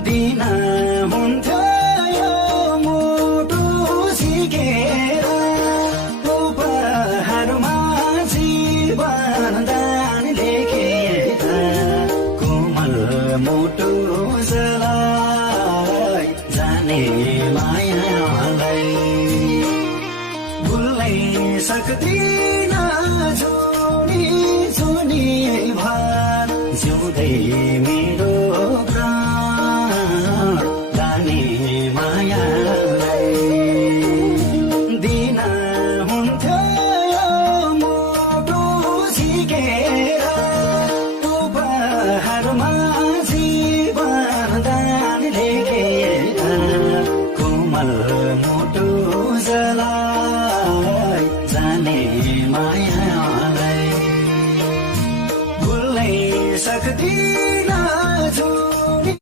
दिन हुन्थ्यो यो मुटु झिकेर उपहारमा जीवन दान लेखेका कोमल मुटु जलाई जाने मायालाई भुल्नै सक्दिन जुनी जुनी भार जिउँदै मेरो प्राण जाने मायालाई दिन हुन्थ्यो यो मुटु झिकेर उपहारमा जीवन दान लेखेका कोमल मुटु जलाई जाने मायालाई भुल्नै सक्दिन